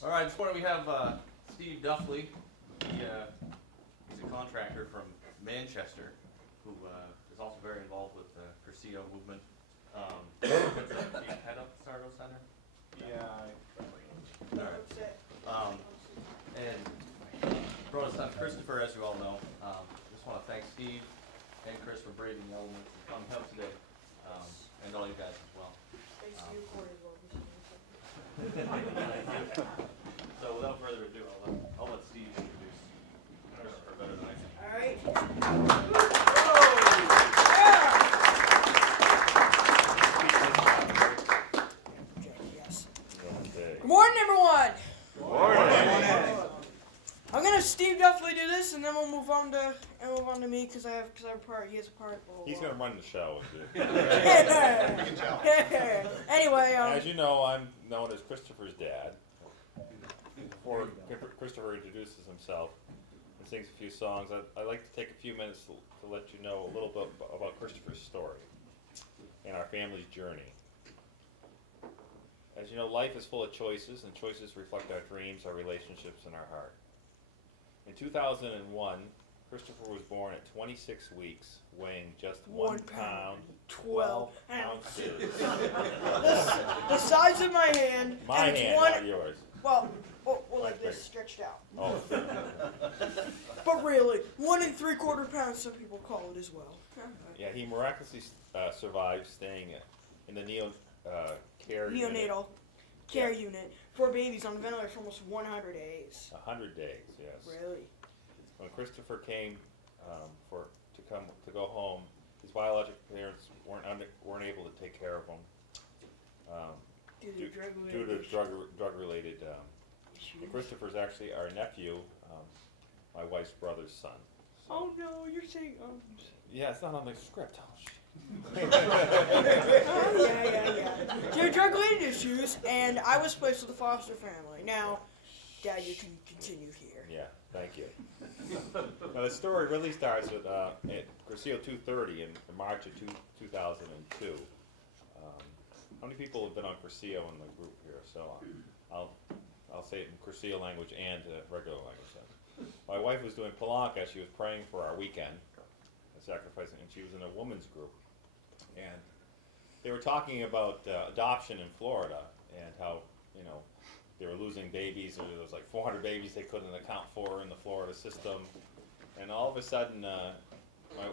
All right, this morning we have Steve Duffley. He's a contractor from Manchester who is also very involved with the Curcio movement. Do you head up Sardo Center? Yeah. All right. And brought us on Christopher, as you all know. Just want to thank Steve and Chris for braving the elements and coming up today, and all you guys as well. Thanks to you, Corey, as well. So without further ado, I'll let Steve introduce Christopher better than I can. All right. Yes. Good morning, everyone. Good morning. I'm gonna Steve Duffley do this, and then we'll move on to me because I have a part. He has a part. He's going to run the show. Anyway, as you know, I'm known as Christopher's dad. Before Christopher introduces himself and sings a few songs, I'd like to take a few minutes to let you know a little bit about Christopher's story and our family's journey. As you know, life is full of choices, and choices reflect our dreams, our relationships, and our heart. In 2001, Christopher was born at 26 weeks, weighing just 1 pound, 12 ounces. The size of my hand. My hand, not yours. Well, like this, stretched out. Oh. But really, 1 3/4 pounds, some people call it as well. Yeah, he miraculously survived staying in the neonatal care unit for babies on a ventilator for almost 100 days. 100 days, yes. Really? When Christopher came to go home, his biological parents weren't able to take care of him due to drug-related issues. And Christopher's actually our nephew, my wife's brother's son. So. Oh no, you're saying Yeah, it's not on the script. Oh, shit. Yeah. Due to drug-related issues, and I was placed with a foster family. Now, Dad, you can continue here. Yeah, thank you. Now, the story really starts with at Curcio 230 in March of 2002. How many people have been on Curcio in the group here? So I'll say it in Curcio language and regular language. My wife was doing Palanca. She was praying for our weekend, sacrificing, and she was in a women's group. And they were talking about adoption in Florida and how, they were losing babies. There was like 400 babies they couldn't account for in the Florida system. And all of a sudden, my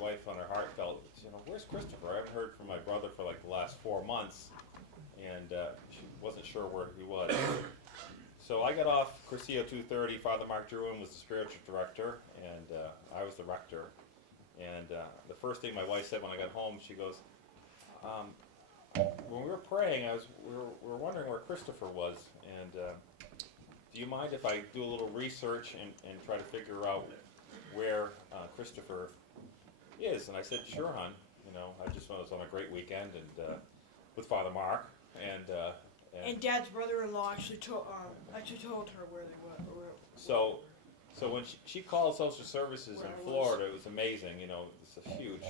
wife on her heart felt, where's Christopher? I haven't heard from my brother for like the last 4 months, and she wasn't sure where he was. So I got off Curcio 230. Father Mark Druin was the spiritual director, and I was the rector. And the first thing my wife said when I got home, she goes, when we were praying, we were wondering where Christopher was, and do you mind if I do a little research and try to figure out where Christopher is? And I said, sure, hon. I just was on a great weekend and with Father Mark, and Dad's brother-in-law actually told her where they were. So when she called social services in Florida, it was amazing. It's a huge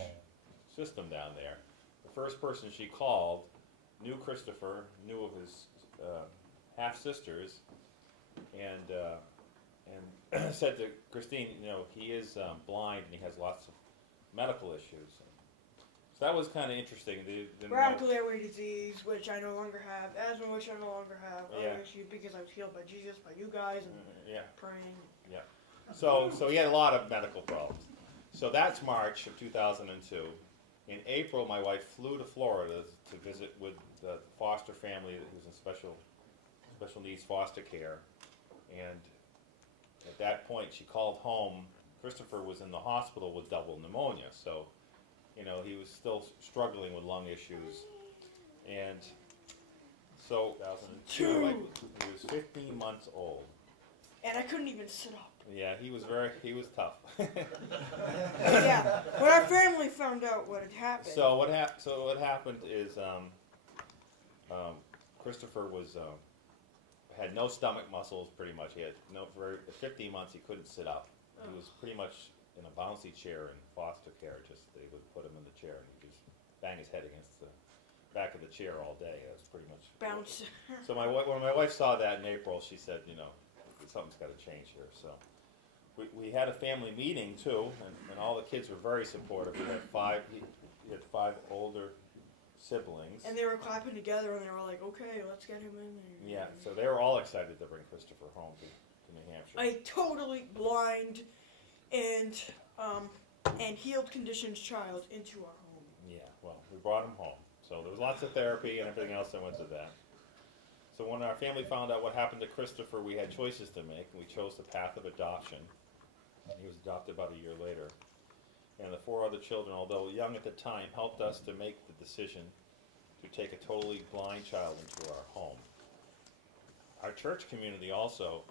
system down there. The first person she called knew Christopher, knew of his half-sisters, and said to Christine, he is blind and he has lots of medical issues. So that was kind of interesting. Radical airway disease, which I no longer have. Asthma, which I no longer have. Yeah. Because I was healed by Jesus, by you guys, and praying. Yeah. So he had a lot of medical problems. So that's March of 2002. In April, my wife flew to Florida to visit with the foster family that was in special needs foster care. And at that point, she called home. Christopher was in the hospital with double pneumonia. So, he was still struggling with lung issues. And so, 2002, he was 15 months old. And I couldn't even sit up. Yeah, he was tough. Yeah, when our family found out what had happened. So what happened is Christopher had no stomach muscles pretty much. He had at 15 months he couldn't sit up. He was pretty much in a bouncy chair in foster care. Just they would put him in the chair and he'd just bang his head against the back of the chair all day. That's pretty much. Bounce. So when my wife saw that in April, she said, you know, something's got to change here. So we had a family meeting too, and all the kids were very supportive. We had he had 5 older siblings. And they were clapping together, and they were like, "Okay, let's get him in there." Yeah, so they were all excited to bring Christopher home to New Hampshire. A totally blind and healed conditions child into our home. Yeah, well, we brought him home. So there was lots of therapy and everything else that went to that. So when our family found out what happened to Christopher, we had choices to make, and we chose the path of adoption. He was adopted about a year later. And the 4 other children, although young at the time, helped us to make the decision to take a totally blind child into our home. Our church community also,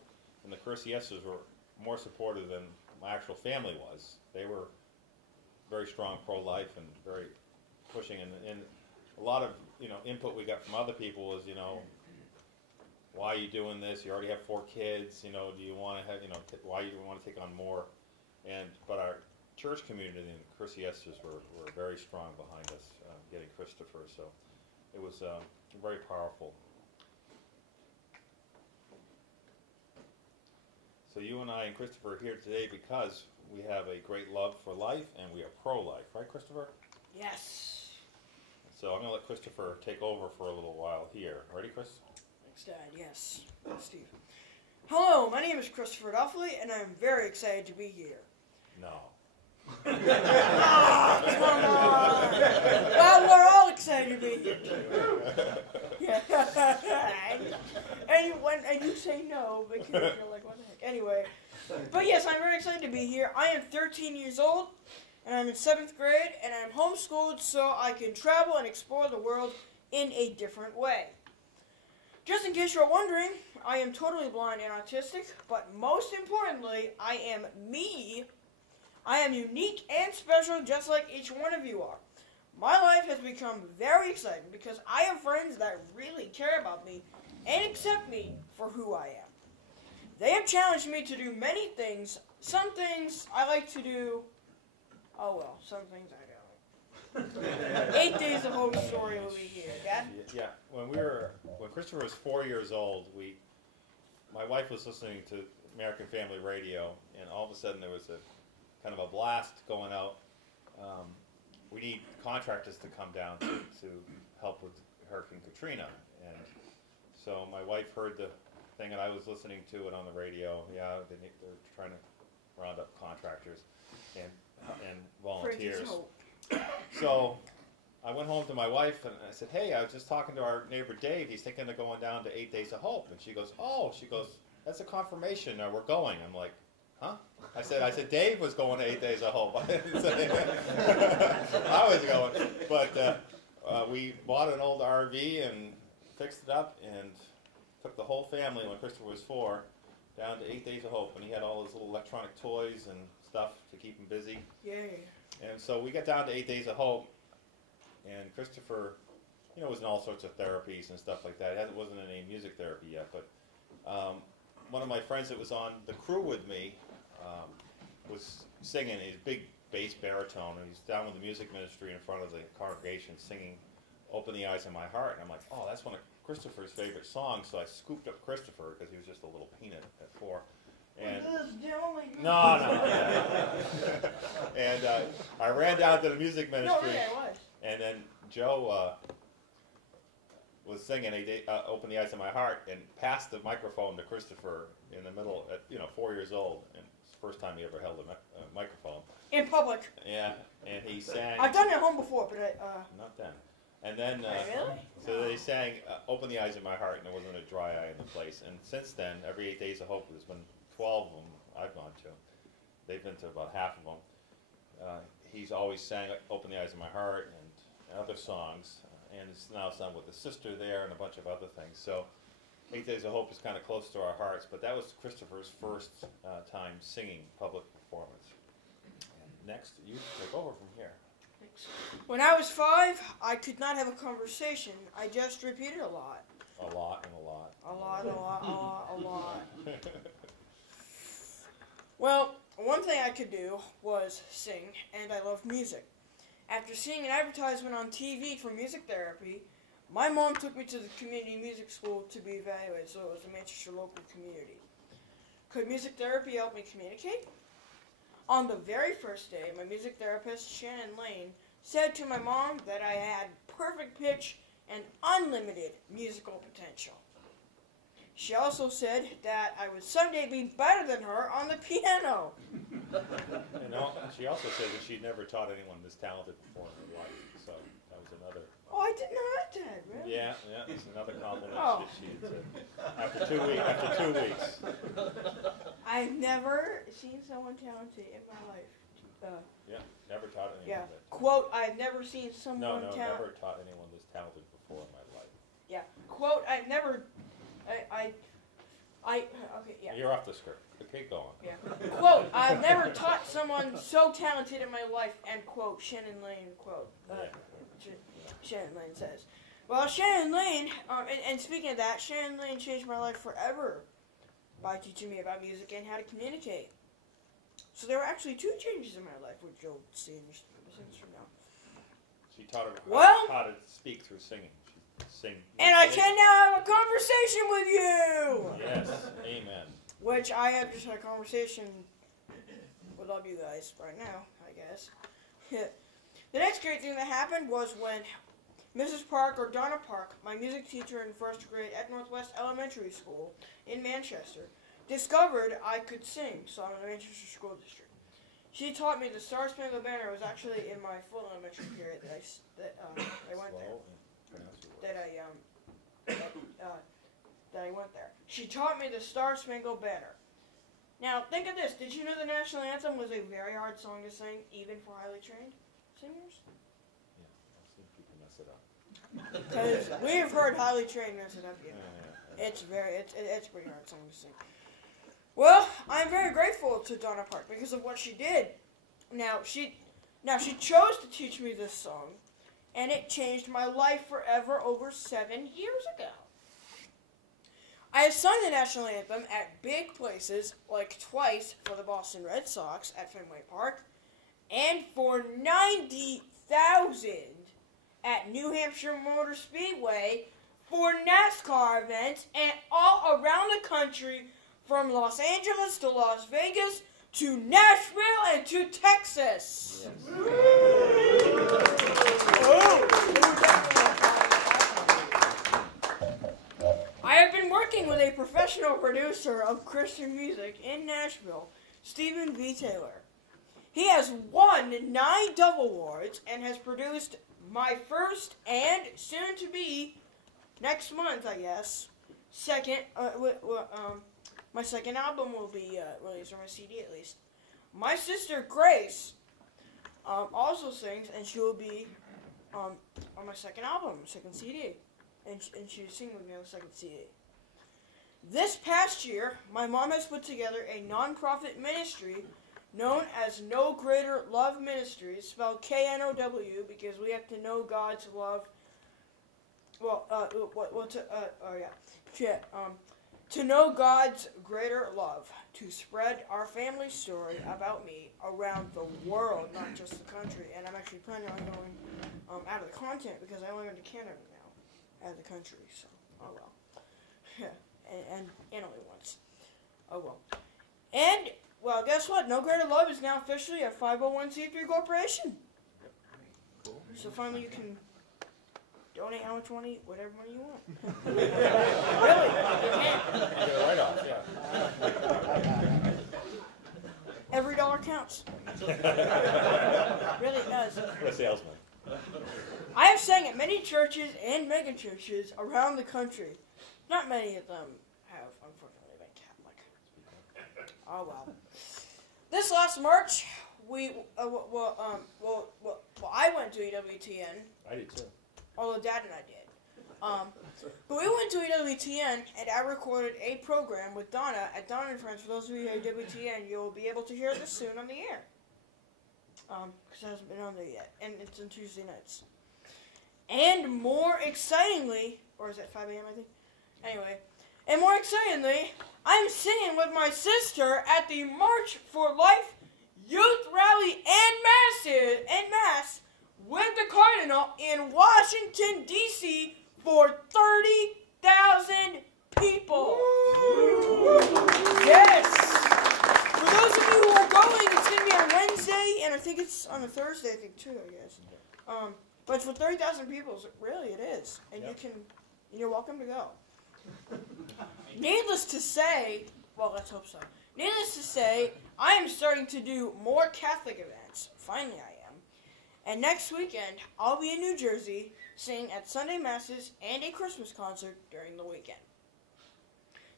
and the Cursiesses were more supportive than my actual family was. They were very strong pro-life and very pushing, and a lot of input we got from other people was, why are you doing this? You already have 4 kids. Do you want to have why you want to take on more? But our church community and Cursiesses were very strong behind us getting Christopher. So it was very powerful. So you and I and Christopher are here today because we have a great love for life and we are pro-life, right, Christopher? Yes. So I'm going to let Christopher take over for a little while here. Ready, Chris? Thanks, Dad. Yes. Steve. Hello, my name is Christopher Duffley, and I'm very excited to be here. No. Ah, come on. Well, we're all excited to be here, too. and you say no because you're like, what the heck? Anyway, but yes, I'm very excited to be here. I am 13 years old, and I'm in 7th grade, and I'm homeschooled so I can travel and explore the world in a different way. Just in case you're wondering, I am totally blind and autistic, but most importantly, I am me. I am unique and special just like each one of you are. My life has become very exciting because I have friends that really care about me and accept me for who I am. They have challenged me to do many things. Some things I like to do, oh well, some things I don't. 8 Days of Hope story will be here. Dad? Yeah, when Christopher was 4 years old, my wife was listening to American Family Radio, and all of a sudden there was a kind of a blast going out. We need contractors to come down to help with Hurricane Katrina, and so my wife heard the thing, and I was listening to it on the radio. Yeah, they're trying to round up contractors and volunteers. So I went home to my wife and I said, "Hey, I was just talking to our neighbor Dave. He's thinking of going down to 8 Days of Hope." And she goes, "Oh," "that's a confirmation. We're going." I'm like, "Huh?" I said Dave was going to 8 Days of Hope. I didn't say I was going. But we bought an old RV and fixed it up and took the whole family when Christopher was 4 down to 8 Days of Hope. And he had all his little electronic toys and stuff to keep him busy. Yay. And so we got down to 8 Days of Hope, and Christopher, was in all sorts of therapies and stuff like that. It wasn't in any music therapy yet, but one of my friends that was on the crew with me was singing. He's a big bass baritone, and he's down with the music ministry in front of the congregation singing "Open the Eyes of My Heart." And I'm like, oh, that's one of Christopher's favorite songs, so I scooped up Christopher because he was just a little peanut at 4. And no. And I ran down to the music ministry, and then Joe was singing "Open the Eyes of My Heart" and passed the microphone to Christopher in the middle at 4 years old, and it's the first time he ever held a microphone in public. Yeah, and he sang. I've done it at home before, but not then. And then really? So they sang "Open the Eyes of My Heart," and there wasn't a dry eye in the place. And since then, every 8 Days of Hope, there's been 12 of them I've gone to. They've been to about half of them. He's always sang "Open the Eyes of My Heart" and other songs, and it's now sung with his sister there and a bunch of other things. So 8 Days of Hope is kind of close to our hearts, but that was Christopher's first time singing public performance. And next, you take over from here. Thanks. When I was 5, I could not have a conversation. I just repeated a lot. A lot and a lot. A lot, a lot, a lot, a lot. Well, one thing I could do was sing, and I love music. After seeing an advertisement on TV for music therapy, my mom took me to the community music school to be evaluated, so it was a Manchester local community. Could music therapy help me communicate? On the very first day, my music therapist, Shannon Lane, said to my mom that I had perfect pitch and unlimited musical potential. She also said that I would someday be better than her on the piano. And she also said that she'd never taught anyone this talented before in her life, so that was another. Oh, I didn't know that, really? Yeah, it's another compliment Oh. that she had said. After 2 weeks. I've never seen someone talented in my life. Never taught anyone Yeah. that. Quote, I've never seen someone No, talented. never taught anyone this talented before in my life. Yeah. Quote, I've never. Okay, yeah. You're off the script. Okay, go on. Yeah. Quote, I've never taught someone so talented in my life, end quote. Shannon Lane, quote. Shannon Lane says. Well, Shannon Lane, and speaking of that, Shannon Lane changed my life forever by teaching me about music and how to communicate. So there were actually 2 changes in my life, which you'll see in your seconds from now. She taught her how to speak through singing. She sing. And I can now have a conversation with you! Yes, amen. Which I have just had a conversation with all you guys right now, I guess. The next great thing that happened was when Mrs. Park, or Donna Park, my music teacher in 1st grade at Northwest Elementary School in Manchester, discovered I could sing, so I'm in the Manchester School District. She taught me the Star Spangled Banner was actually in my full elementary period that I went there. That I went there. She taught me the Star Spangled Banner. Now, think of this. Did you know the national anthem was a very hard song to sing, even for highly trained singers? Yeah, I've seen people mess it up. Because we have heard highly trained mess it up, you know. It's a pretty hard song to sing. Well, I'm very grateful to Donna Park because of what she did. Now she chose to teach me this song, and it changed my life forever over 7 years ago. I have sung the national anthem at big places, like twice for the Boston Red Sox at Fenway Park, and for 90,000 at New Hampshire Motor Speedway for NASCAR events, and all around the country, from Los Angeles to Las Vegas to Nashville and to Texas. I have been working with a professional producer of Christian music in Nashville, Stephen V. Taylor. He has won 9 Dove Awards and has produced my first and soon to be, next month I guess, my second album will be released, or my CD at least. My sister Grace also sings, and she will be on my second album, second CD, and she'll sing with me on the second CD. This past year, my mom has put together a non-profit ministry known as No Greater Love Ministries, spelled K-N-O-W, because we have to know God's love. To know God's greater love, to spread our family story about me around the world, not just the country. And I'm actually planning on going out of the continent because I only went to Canada now, out of the country. So, oh well. and only once. Oh well. And, well, guess what? No Greater Love is now officially a 501c3 corporation. Cool. So finally you can donate how much money, whatever money you want. Really, you can. Get a write-off, yeah. Every dollar counts. Really does. What a salesman. I have sang at many churches and mega churches around the country. Not many of them have, unfortunately, been Catholic. Oh well. This last March, I went to EWTN. I did too. Although Dad and I did. But we went to EWTN, and I recorded a program with Donna at Donna and Friends. For those of you at EWTN, you'll be able to hear this soon on the air. Because it hasn't been on there yet. And it's on Tuesday nights. And more excitingly, or is it 5 a.m. I think? Anyway, and more excitingly, I'm singing with my sister at the March for Life Youth Rally and Mass with the Cardinal in Washington, D.C. for 30,000 people. Yes. For those of you who are going, it's going to be on Wednesday, and I think it's on a Thursday, I think, too, I guess. But for 30,000 people, really, it is. And you're welcome to go. Needless to say, well, let's hope so. Needless to say, I am starting to do more Catholic events. Finally, I am. And next weekend, I'll be in New Jersey singing at Sunday Masses and a Christmas concert during the weekend.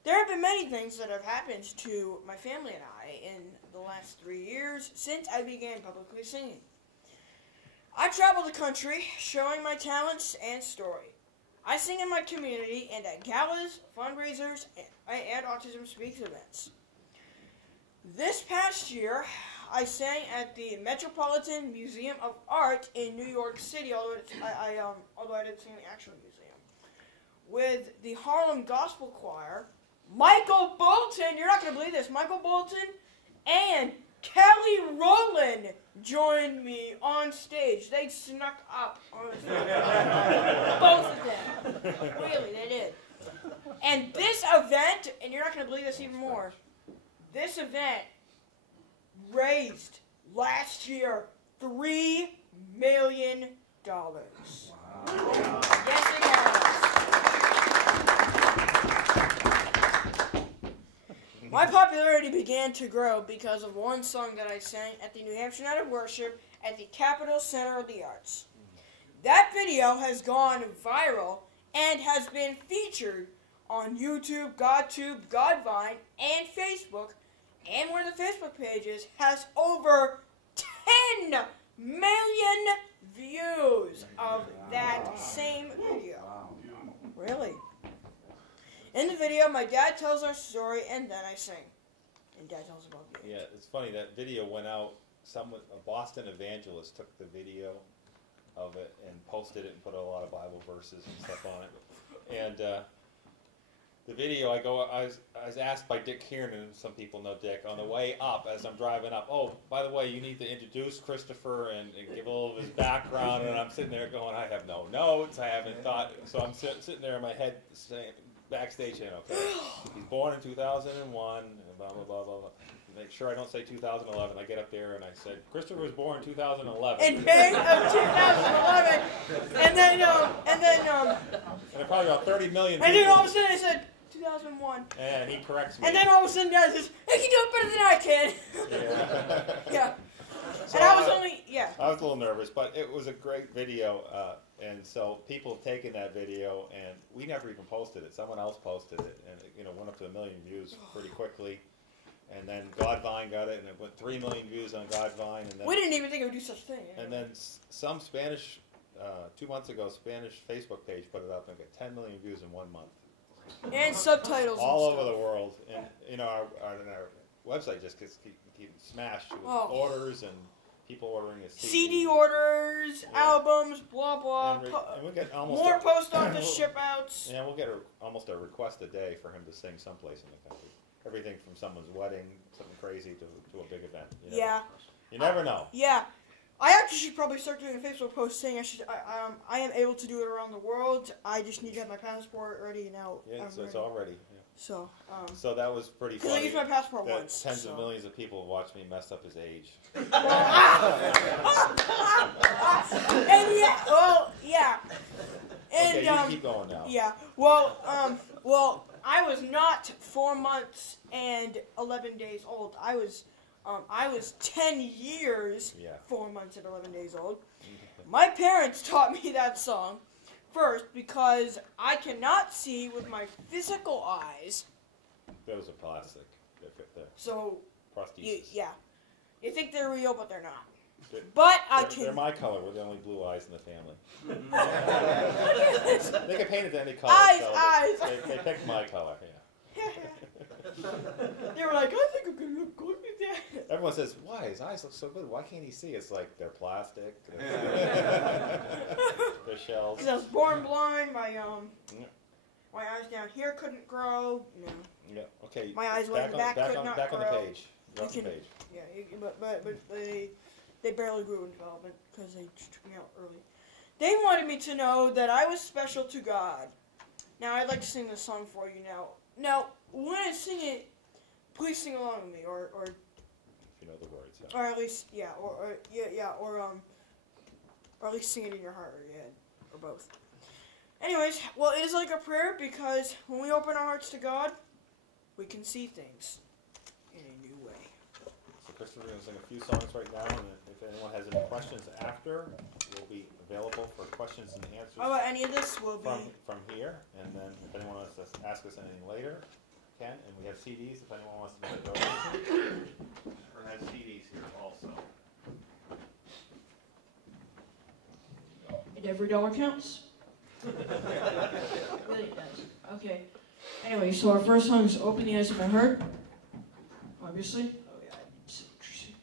There have been many things that have happened to my family and I in the last 3 years since I began publicly singing. I travel the country showing my talents and story. I sing in my community and at galas, fundraisers, and Autism Speaks events. This past year, I sang at the Metropolitan Museum of Art in New York City, although I didn't sing in the actual museum, with the Harlem Gospel Choir. Michael Bolton, you're not going to believe this, Michael Bolton and Kelly Rowland joined me on stage. They snuck up on stage. Both of them. Really, they did. And this event, and you're not going to believe this even more, this event raised last year $3 million. Wow. Yes, it has. My popularity began to grow because of one song that I sang at the New Hampshire Night of Worship at the Capitol Center of the Arts. That video has gone viral and has been featured on YouTube, GodTube, Godvine, and Facebook, and one of the Facebook pages has over 10 million views of that same video. Really? In the video, my dad tells our story, and then I sing. And Dad tells about the age. Yeah, it's funny, that video went out, a Boston evangelist took the video of it and posted it and put a lot of Bible verses and stuff on it. And the video, I was asked by Dick Kiernan, some people know Dick, on the way up, as I'm driving up, oh, by the way, you need to introduce Christopher and give a little of his background, and I'm sitting there going, I have no notes, I haven't thought, so I'm sitting there in my head saying, backstage, okay, he's born in 2001, and blah, blah, blah, blah, blah. Make sure I don't say 2011. I get up there and I said, Christopher was born in 2011. In May of 2011. And probably about 30 million people. And then all of a sudden I said, 2001. And he corrects me. And then all of a sudden Dad says, hey, you do it better than I can. Yeah. Yeah. So and I was only, yeah. I was a little nervous, but it was a great video. And so people have taken that video, and we never even posted it. Someone else posted it, and it went up to 1 million views pretty quickly. And then Godvine got it, and it went 3 million views on Godvine. And then, we didn't even think it would do such a thing. And then some Spanish, 2 months ago, Spanish Facebook page put it up and got 10 million views in 1 month. And subtitles. All and over stuff. the world. And our website just gets keep smashed with orders and people ordering a CD orders, albums, blah blah. And we get almost more post office ship outs. Yeah, we'll get almost a request a day for him to sing someplace in the country. Everything from someone's wedding, something crazy, to a big event. You never know. Yeah. I actually should probably start doing a Facebook post saying I am able to do it around the world. I just need to have my passport ready now. Yeah, so it's all ready. Yeah. So that was pretty funny. Because I used my passport once. Tens of millions of people watched me mess up his age. And you keep going now. Yeah. Well, I was not 4 months and 11 days old. I was 10 years, 4 months and 11 days old. My parents taught me that song first because I cannot see with my physical eyes. Those are plastic. They fit there. So, prosthesis. You think they're real, but they're not. They're my color. We're the only blue eyes in the family. They can paint it any color. Eyes. They picked my color. Yeah. They were like, I think I'm gonna look good with that. Everyone says, "Why his eyes look so good? Why can't he see?" It's like they're plastic. They're shells. Because I was born blind. My eyes down here couldn't grow. No. Yeah. Okay. My eyes went back could not back grow. on the page. Go on the page. Yeah, but they barely grew in development because they just took me out early. They wanted me to know that I was special to God. Now, I'd like to sing this song for you now. Now, when I sing it, please sing along with me, or If you know the words, yeah. at least, or at least sing it in your heart or your head, or both. Anyways, well, it is like a prayer because when we open our hearts to God, we can see things in a new way. So Christopher's going to sing a few songs right now, and if anyone has any questions after, we'll be available for questions and answers How about any of this will be... from here. And then if anyone wants to ask us anything later, can. And we have CDs if anyone wants to make a donation. Or has CDs here also. And every dollar counts. Really does. Okay. Anyway, so our first song is Open the Eyes of My Heart. Obviously. Oh yeah, it's interesting.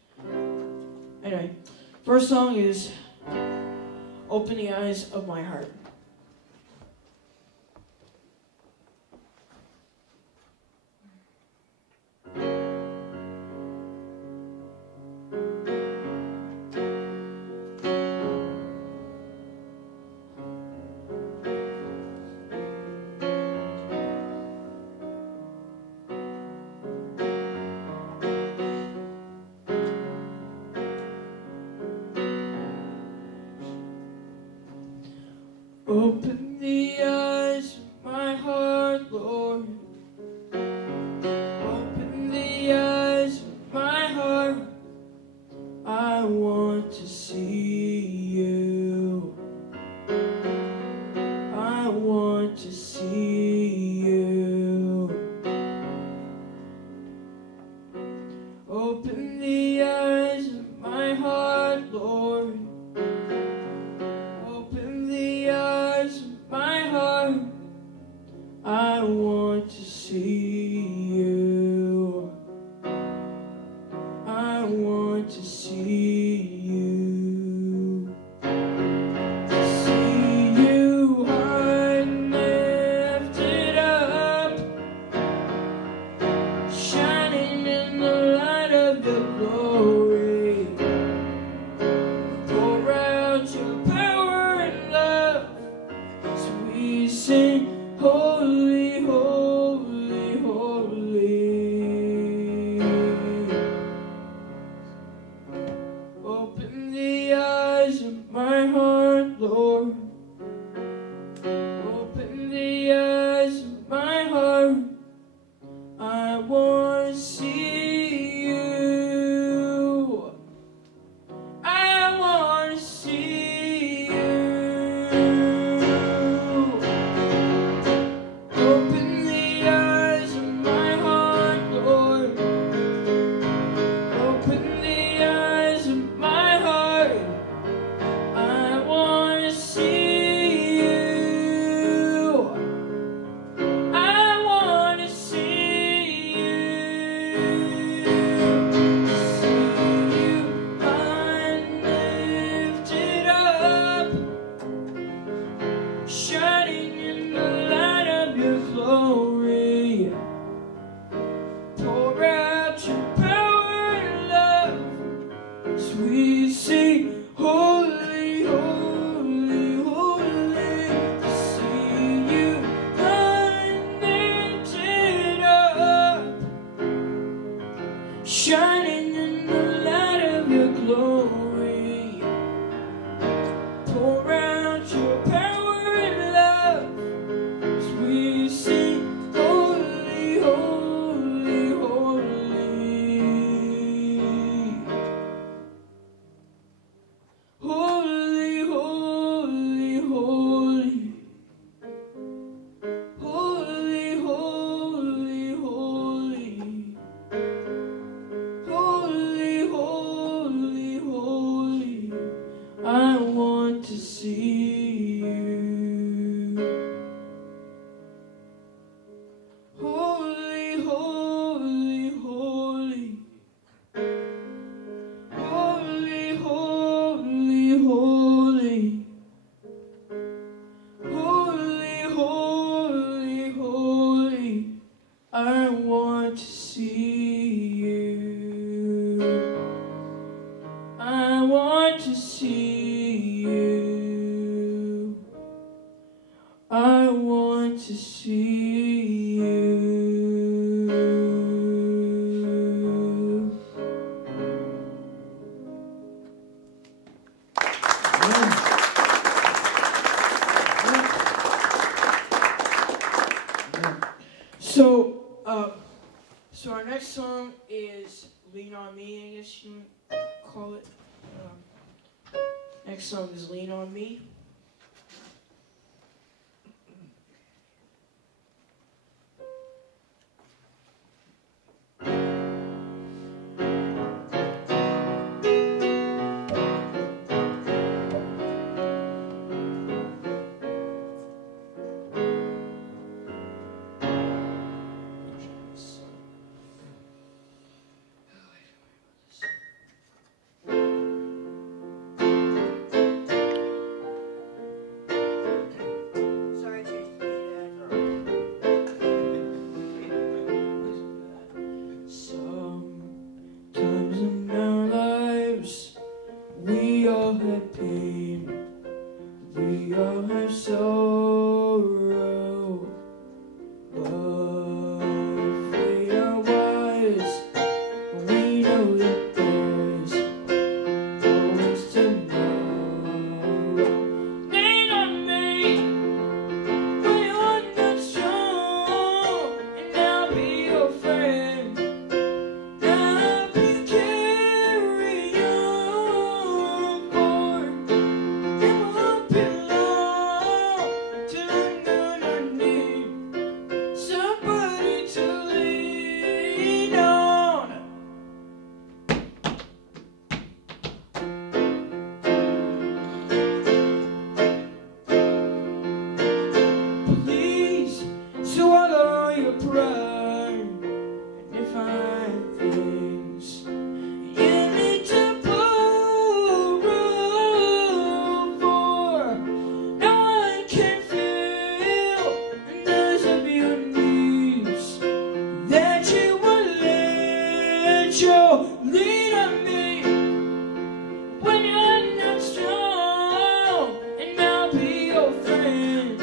Anyway, first song is Open the Eyes of My Heart. Open the eyes of my heart, Lord. Open the eyes of my heart. I want to see you. I want to see you. Open the eyes of my heart, Lord. I want to see you. I want to see you. To see you high and lifted up, shining in the light of your glory. Pour out your power and love as we sing. Holy, holy, holy. Open the eyes of my heart, Lord. Open the eyes of my heart. I want to see you. I want to see you. I want to see you. So our next song is Lean On Me, I guess you might call it. Next song is Lean On Me. We all have pain, we all have sorrow, but if we are wise, we know that there's always tomorrow. Lean on me when you're not strong, and I'll be your friend. I'll be carrying you. Swallow your pride and define things you need to borrow for. No one can fill those of your needs that you will let your lean on me when you're not strong, and I'll be your friend.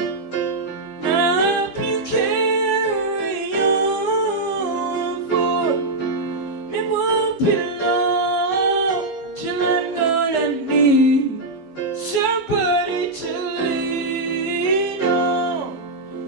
Somebody to lean on.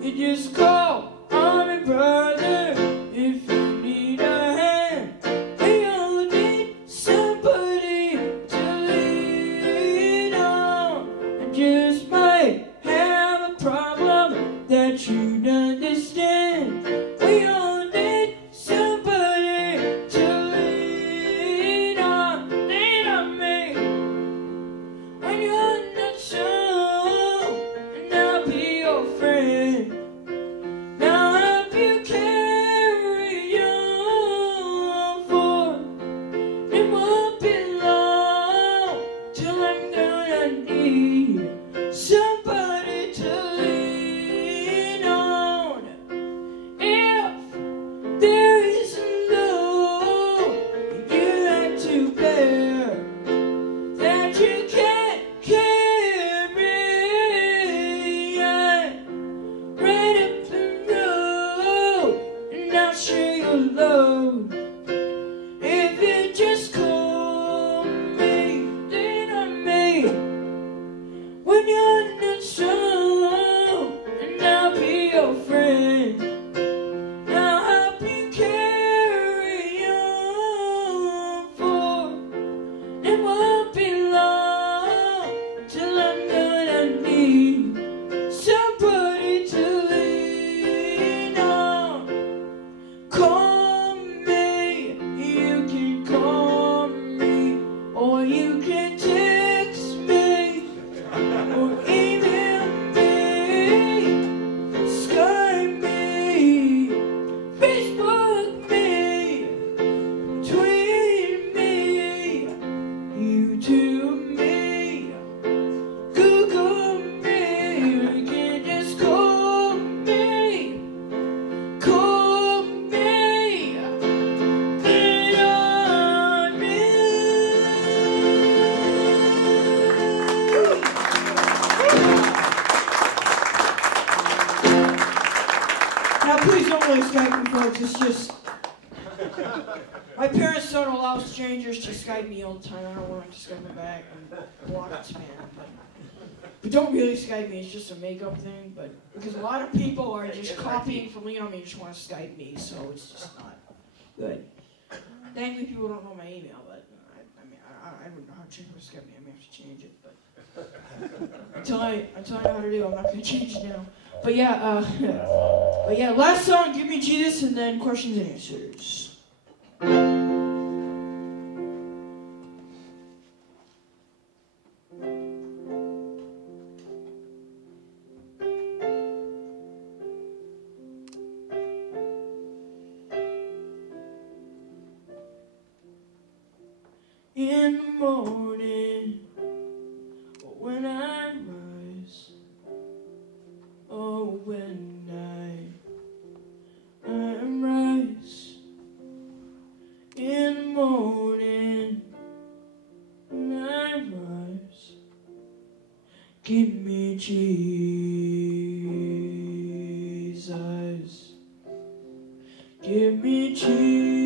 You just call on me, brother, if you need a hand. We all need somebody to lean on. I just might have a problem that you'd understand. We all need somebody to lean on. Lean on me when you're not strong, and I'll be your friend. Now help you carry on, for it won't be long till I'm gonna need somebody to lean on. If there is a load you had to bear that you can't carry, Now, please don't really Skype me, folks. It's just my parents don't allow strangers to Skype me all the time. I don't want them to Skype me back and block and spam. But don't really Skype me. It's just a makeup thing. But because a lot of people are just copying from me on me, just want to Skype me, so it's just not good. Thankfully, people don't know my email, but I don't know how to change my Skype me. I may have to change it, but until I know how to do, I'm not gonna change it now. But yeah, last song, Give Me Jesus, and then questions and answers. In the morning, when I rise, oh, when I rise. In the morning, when I rise, give me Jesus, give me Jesus.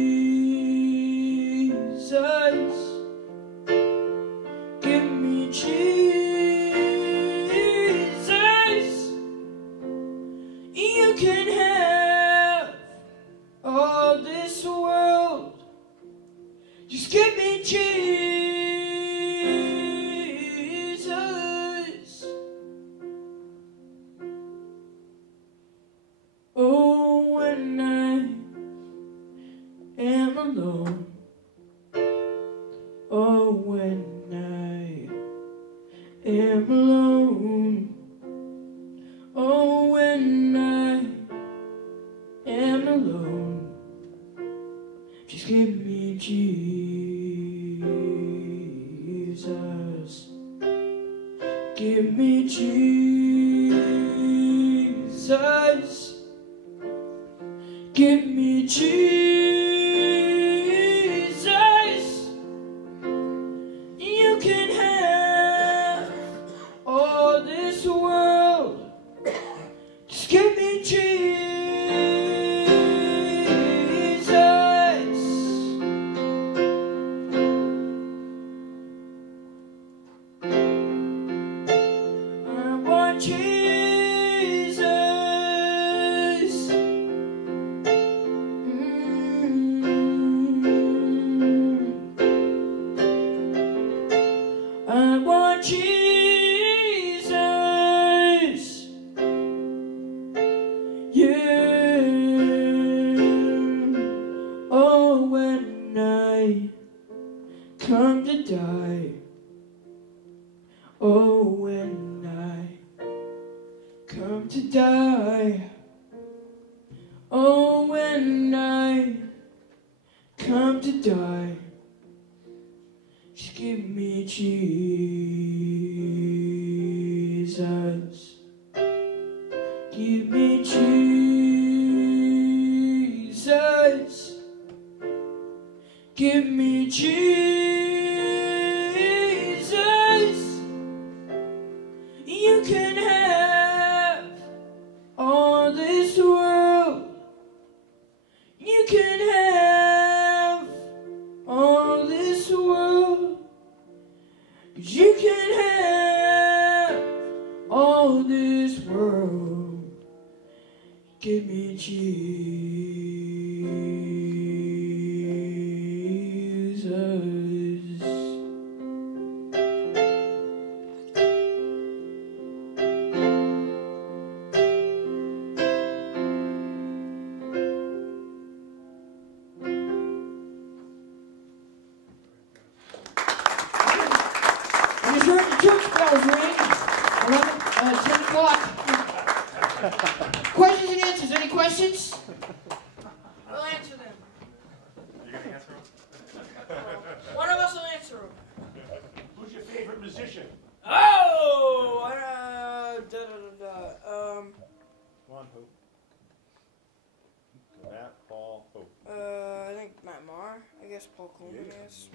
Give me Jesus. You can have all this world. Just give me Jesus. Oh, when I am alone. Oh, when I am alone. Oh, when I am alone. Just give me Jesus. Give me Jesus. Give me Jesus. You can have all this world. Just give me Jesus. I want Jesus. I want Jesus. Yeah. Oh, when I come to die. Oh, when I come to die. Oh, when I come to die. Just give me Jesus. Give me Jesus. Give me Jesus. You can have all this world. You can have all this world. You can have all this world. Give me Jesus. I just heard the church bells ring. 10 o'clock. Questions and answers. Any questions? We'll answer them. You gonna answer them? One of us will answer them. Who's your favorite musician? Oh! One who? Matt, Paul, who? I think Matt Marr. I guess Paul Coleman Yeah. is.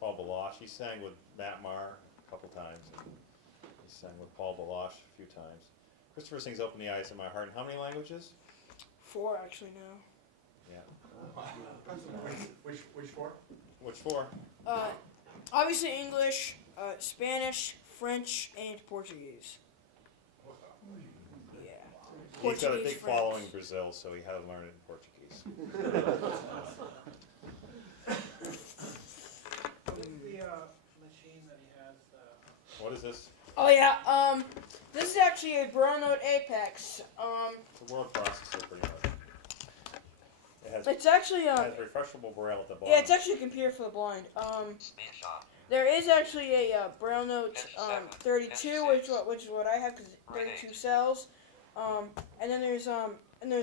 Paul Baloche. He sang with Matt Marr a couple times. He sang with Paul Baloche a few times. Christopher sings Open the Eyes of My Heart in how many languages? 4 actually now. Yeah. Which four? Which 4? Obviously English, Spanish, French, and Portuguese. Yeah. He's got a Portuguese, big French. following in Brazil, so he had to learn it in Portuguese. What is the machine that he has? What is this? Oh yeah, this is actually a Brownnote Apex. It's a word processor, pretty much. It has, It's actually it has refreshable braille at the bottom. yeah, it's actually a computer for the blind. There is actually a Brownnote 32, which is what I have because 32 cells. And then there's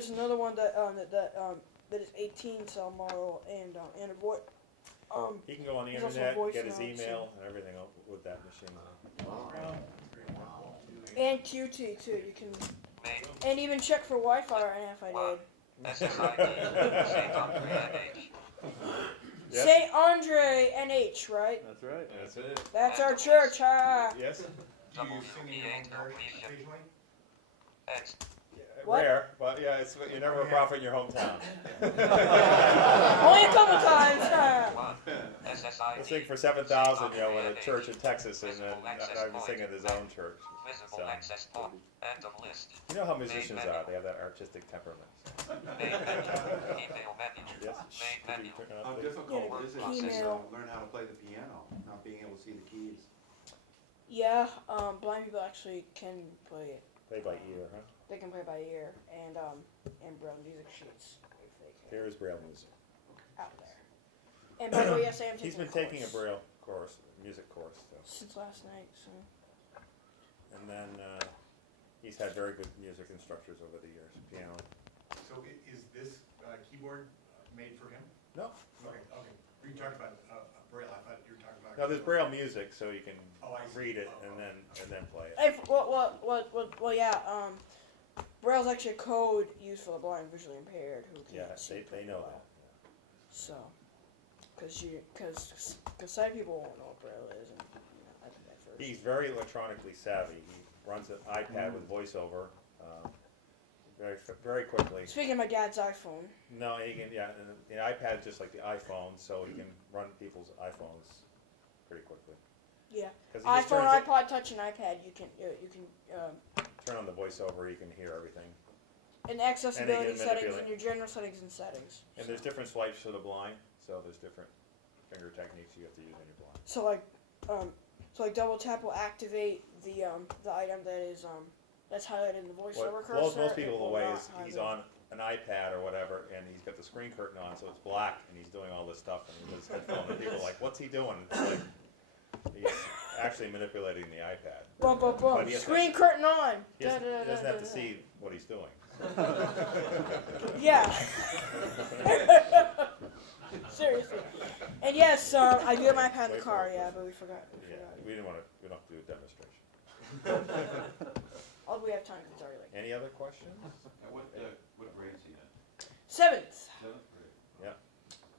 another one that is 18 cell model and a voice. He can go on the There's also internet, voice get his notes email and everything with that machine. And QT too. You can and even check for Wi-Fi right now if I did. Yes? St. Andre NH, right? That's right. That's it. That's our church. Yes? Do you sing in your own church occasionally? What? Rare, but yeah, you're never a prophet in your hometown. Only a couple times. I sing for 7,000, in a church in Texas, and then I was singing at his own church. So. You know how musicians are; they have that artistic temperament. Yes. Could you turn it How up, please? difficult is it to Email. learn how to play the piano, not being able to see the keys? Yeah, blind people actually can play it. Play by ear, huh? They can play by ear and braille music sheets if they can. Here is braille music. Out there. And by the way, yes, I am taking He's been a taking a course braille course, music course, so. since last night. So And then he's had very good music instructors over the years, piano. So is this keyboard made for him? No. Okay. You talked about Braille. I thought you were talking about. No, there's braille music, so you can Oh, I see. read it and then play it. hey, well, yeah. Braille's actually a code used for the blind, and visually impaired who can't Yeah, see they pretty know well. that. So, because sighted people won't know what Braille is, and I did that first. He's very electronically savvy. He runs an iPad with voiceover very quickly. Speaking of my dad's iPhone. No, he can, yeah, and the iPad's just like the iPhone, so he can run people's iPhones pretty quickly. Yeah. 'Cause he just iPhone, turns it- iPod Touch, and iPad. You can turn on the voiceover, you can hear everything. in accessibility And they can settings manipulate. and your general settings and settings. And there's different swipes for the blind, so there's different finger techniques you have to use when you're blind. So like double tap will activate the item that is that's highlighted in the voiceover What cursor. blows most It people will away not is he's highlight. on an iPad or whatever, and he's got the screen curtain on, so it's black, and he's doing all this stuff, and he has his headphone, and people are like, "What's he doing?" It's like he's actually manipulating the iPad. Boom, boom, boom. But he has to- Screen curtain on. He doesn't, Da, da, he doesn't da, have to da, see what he's doing. Yeah. Seriously. And yes, I do have my iPad in the Wait car. for it. Yeah, but we forgot. Yeah, we don't have to do a demonstration. Oh, we have time 'cause it's already late. Any other questions? What grade is he in? 7th. 7th grade. Yeah.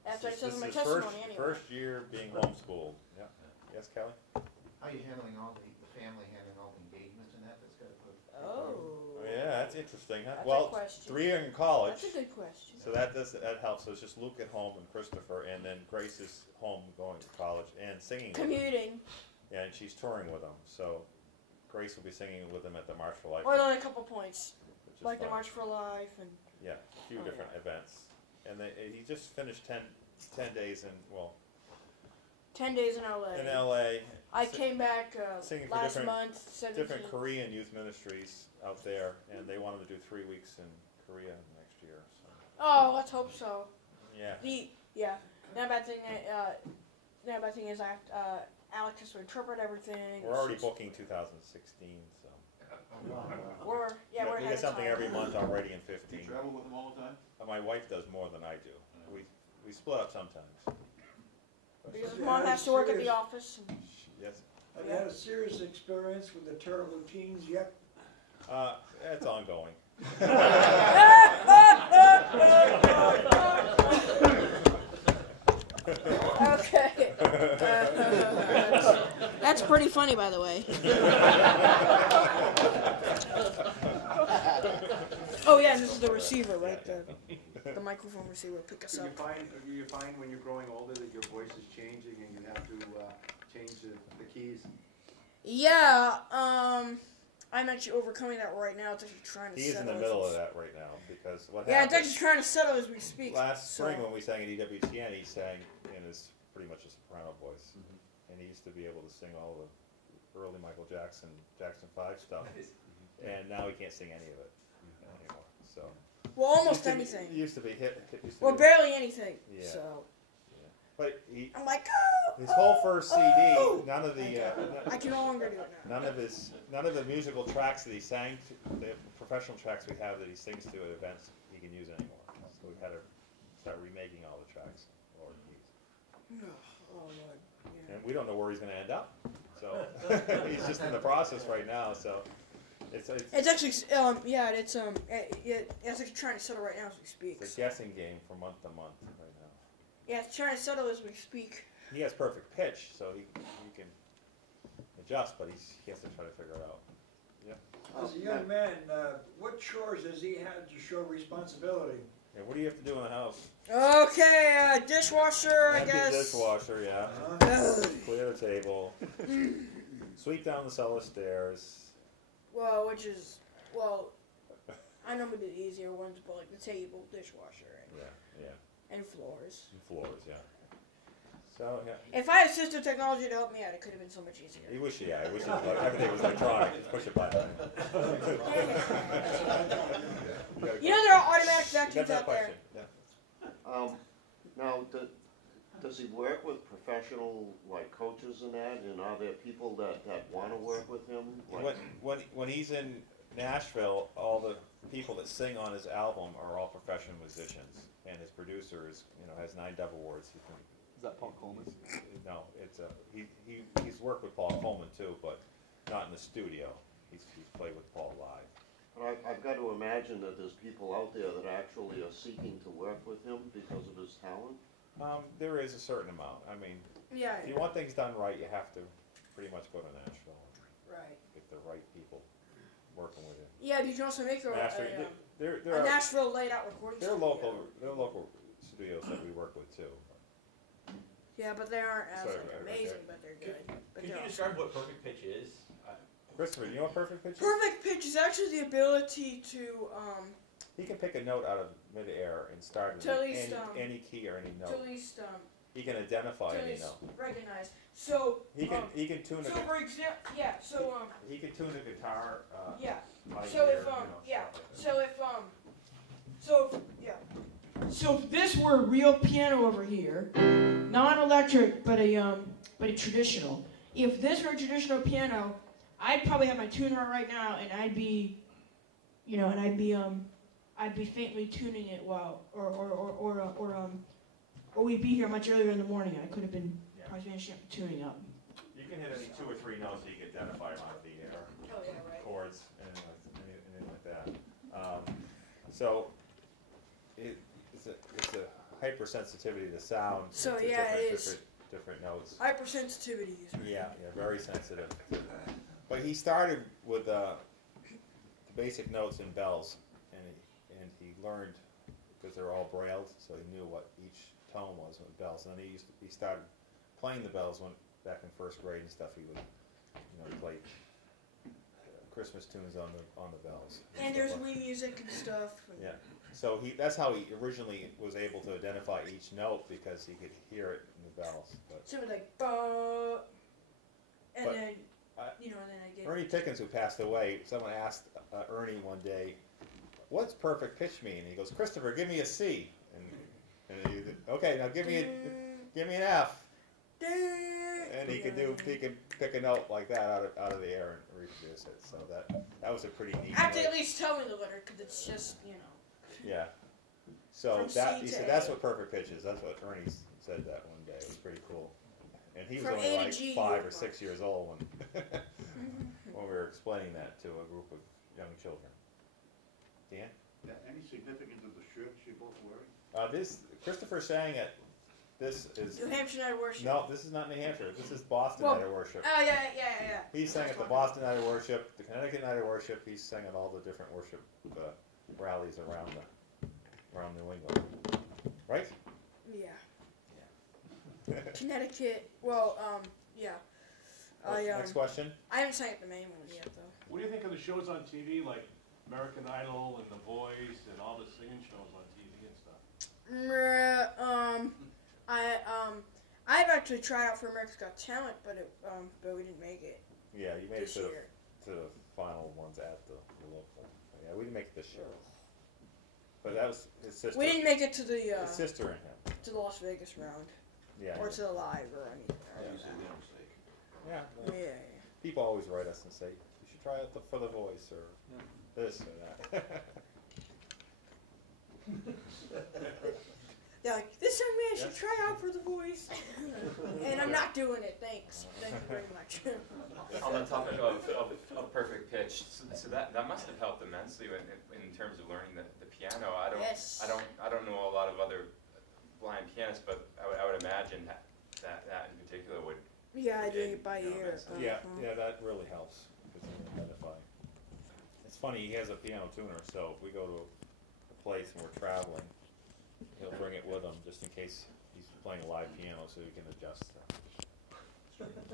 After I This said is my his testimony anyway. first year being homeschooled. Yeah. Yes, Kelly? How are you handling all the family handling all the engagements and that's got to put. Oh. Oh, yeah, that's interesting, huh? That's a Well, question. 3 are in college. That's a good question. So that helps. So it's just Luke at home and Christopher, and then Grace is home going to college and singing. with them. Commuting. Yeah, and she's touring with them. So Grace will be singing with them at the March for Life. Or only a couple points. which is Like the fun. March for Life and Yeah, a few Oh, different yeah. events. And he just finished 10 days 10 days in LA. in LA. I came back singing for last different- month, 17th. Different Korean youth ministries out there, and they wanted to do 3 weeks in Korea next year. So. Oh, let's hope so. Yeah. Now bad thing is I have to, Alex has to interpret everything. We're already booking 2016, so. We're we ahead get of something time. every month already in Do 15. you travel with him all the time? My wife does more than I do. We split up sometimes. Because Yeah, mom has to work at the serious. office. And Yes. Have you had a serious experience with the terrible teens yet? It's ongoing. okay. That's pretty funny, by the way. Oh yeah, and this is the Yeah, receiver, right? yeah. The microphone receiver pick us Do up. you find when you're growing older that your voice is changing and you have to change the keys? Yeah, I'm actually overcoming that right now. It's actually trying to He is settle. in the middle of that right now because what Yeah, it's happened actually trying to settle as we speak. last so. spring when we sang at EWTN, he sang in his pretty much a soprano voice, and he used to be able to sing all the early Michael Jackson 5 stuff, and now he can't sing any of it anymore. So Well, almost used to be- anything. used to be hit. Used to Well, be- barely anything. Yeah. So But he, I'm like, oh, his whole first CD, oh. none of the I can no longer do it now. none of the musical tracks that he sang, the professional tracks we have that he sings to at events, he can use anymore. So we've had to start remaking all the tracks. Lord, Oh Lord. Yeah. and we don't know where he's going to end up. So he's just in the process right now. So it's It's actually, it's actually trying to settle right now as we speak. a guessing game from month to month right now. Yeah, it's trying to settle as we speak. He has perfect pitch, so he can adjust, but he has to try to figure it out. As a young man, what chores has he had to show responsibility? Yeah, what do you have to do in the house? Okay, dishwasher, I Empty guess. dishwasher, yeah. Ugh. Clear the table. Sweep down the cellar stairs. Well, I know we did easier ones, but like the table, dishwasher, Yeah. and floors. And floors, yeah. So, yeah. If I had assistive technology to help me out, it could have been so much easier. I wish it was like, everything was electronic. Just push a button. You know there are automatic Got vacuums that out there. question? Yeah. Now, does he work with professional, like, coaches and that, and are there people that wanna work with him? Like, When he's in Nashville, all the people that sing on his album are all professional musicians, and his producer has 9 Dove Awards. Is that Paul Coleman? No, it's he's worked with Paul Coleman too, but not in the studio. He's played with Paul live. But I've got to imagine that there's people out there that actually are seeking to work with him because of his talent. There is a certain amount. I mean, Yeah. if you want things done right, you have to pretty much go to Nashville and Right. get the right people working with you. Yeah, but you can also make Nashville, there a are Nashville laid out recording there are studio. local studios that we work with too. Yeah, but they aren't as Sorry, like, right, amazing, right. but they're good. But Could they're you awesome. describe what perfect pitch is? Christopher, you know what perfect pitch is? Perfect pitch is actually the ability to He can pick a note out of midair and start To at with least, any key or any to note. at least He can identify to at any least note. recognize. So He can tune so a for example, yeah. So he can tune a guitar. yeah. By So ear, if stuff yeah. like that. So if this were a real piano over here, non-electric but a traditional. If this were a traditional piano, I'd probably have my tuner on right now, and I'd be faintly tuning it while or we'd be here much earlier in the morning. I could have been probably finishing up tuning up. You can hit any 2 or 3 notes so you can identify them out of the air. Oh yeah, right. Chords and anything like that. So it's a hypersensitivity to sound. So, to yeah, it is. different notes. Hypersensitivity is right. Yeah, very sensitive. But he started with the basic notes and bells, and he learned because they're all brailled, so he knew what each tone was with bells. And then he started playing the bells back in first grade and stuff. He would play Christmas tunes on the bells. And there's Wii music and stuff. Yeah. So that's how he originally was able to identify each note because he could hear it in the bells. But So it was like, bah, and But, then, uh, and then I get. Ernie Pickens, who passed away, someone asked Ernie one day, "What's perfect pitch mean?" And he goes, "Christopher, give me a C." And he, okay, now give me an F. And he can pick a note like that out of the air and reproduce it. So that was a pretty neat. I have to note. at least tell me the letter because it's just Yeah. So From he C said to that's A. what perfect pitch is. That's what Ernie said that one day. It was pretty cool. And he was From only A to like G, 5 or Mark. 6 years old when we were explaining that to a group of young children. Dan? Any significance of the shirts you're both wearing? This Christopher sang at this is New Hampshire Night of Worship. no, this is not New Hampshire. This is Boston Well, Night of Worship. Oh yeah. He sang at the Boston Night of Worship, the Connecticut Night of Worship. He sang at all the different worship rallies around New England, right? Yeah. Connecticut. Well, yeah. Next question. I haven't signed up the main one yet, though. What do you think of the shows on TV like American Idol and The Voice and all the singing shows on TV and stuff? I've actually tried out for America's Got Talent, but we didn't make it. Yeah, you made it This to year. the final ones at the local. Yeah, we didn't make it this year. But that was his sister. We didn't make it to the his sister and him. to the Las Vegas round, Yeah. or to the live or anything. Yeah. Yeah. People always write us and say, you should try out for The Voice or this or that. They're like, this young man should Yes. try out for The Voice, and I'm not doing it. Thanks. Thank you very much. On the topic of perfect pitch, so that must have helped immensely in terms of learning the piano. Yes. I don't know a lot of other blind pianists, but I would imagine that in particular would. Yeah, I did it by ear. Yeah, that really helps. Because you identify. It's funny, he has a piano tuner, so if we go to a place and we're traveling, he'll bring it with him just in case he's playing a live piano so he can adjust.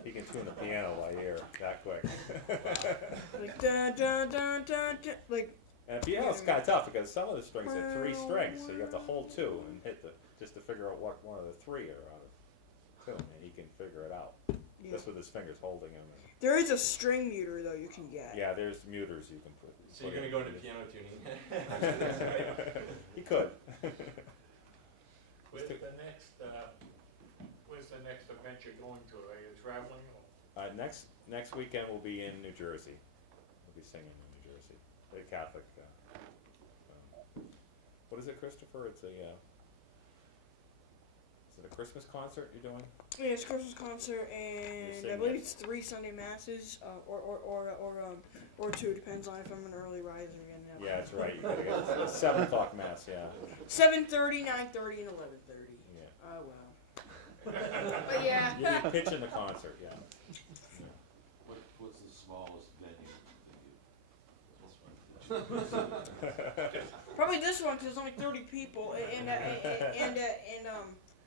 He can tune the piano by ear that quick. Like dun dun dun dun dun. Like. And piano's kind of tough because some of the strings are 3 strings, so you have to hold 2 and hit just to figure out what one of the 3 are out of tune, and he can figure it out. Yeah. Just with his fingers holding them. There is a string muter though you can get. Yeah, there's muters you can put. So you're gonna go into piano tuning? He could. Where's the next event you're going to? Are you traveling? Or? Next weekend we'll be in New Jersey. We'll be singing in New Jersey. The Catholic. What is it, Christopher? It's a. Is it a Christmas concert you're doing? Yeah, it's Christmas concert, and I believe it's 3 Sunday masses, or 2, depends on if I'm an early riser again. Yeah, that's right. You gotta get a 7 o'clock mass. Yeah. 7:30, 9:30, and 11:30. Yeah. Oh well. But yeah. You're pitching the concert. Yeah. What's the smallest venue? Probably this one because it's only 30 people,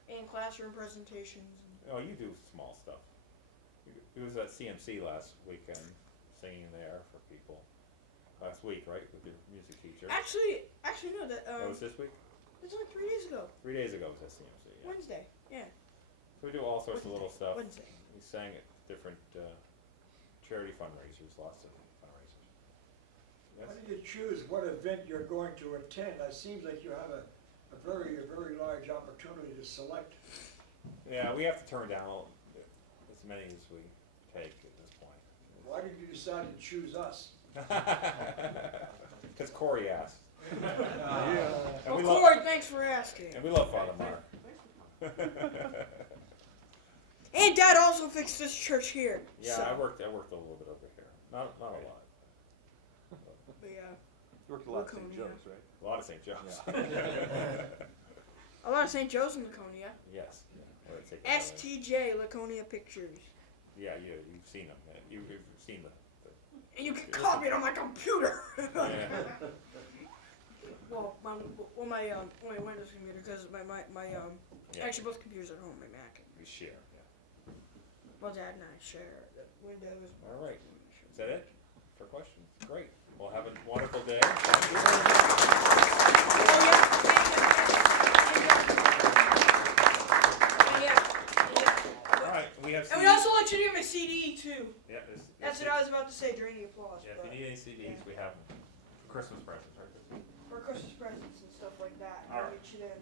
and classroom presentations. Oh, you do small stuff. He was at CMC last weekend, singing there for people. Last week, right, with your music teacher. Actually, no. That was this week. It was only 3 days ago. 3 days ago was at CMC. Yeah. Wednesday. Yeah. So we do all sorts of little stuff. Wednesday. We sang at different charity fundraisers, lots of fundraisers. Yes? How do you choose what event you're going to attend? It seems like you have a very large opportunity to select. Yeah, we have to turn down as many as we take at this point. Why did you decide to choose us? Because Corey asked. Well, Corey, thanks for asking. And we love Father Mark. And Dad also fixed this church here. Yeah, so. I worked a little bit over here. Not a lot. But yeah. You worked a lot at St. Joe's, right? A lot of St. Joe's. A lot of St. Joe's in Laconia. Yes. STJ Laconia Pictures. Yeah, you've seen them. You've seen the And you can copy it on my computer. yeah. Well, my Windows computer, because actually both computers at home, my Mac. We share. Yeah. Well, Dad and I share the Windows. All right. Is that it for questions? Great. Well, have a wonderful day. All right. We have. And we also let you hear my CD too. Yeah. That's what I was about to say during the applause. Yeah. If you need any CDs, we have them. Christmas presents, right? For Christmas presents and stuff like that. All right. I'll get you them.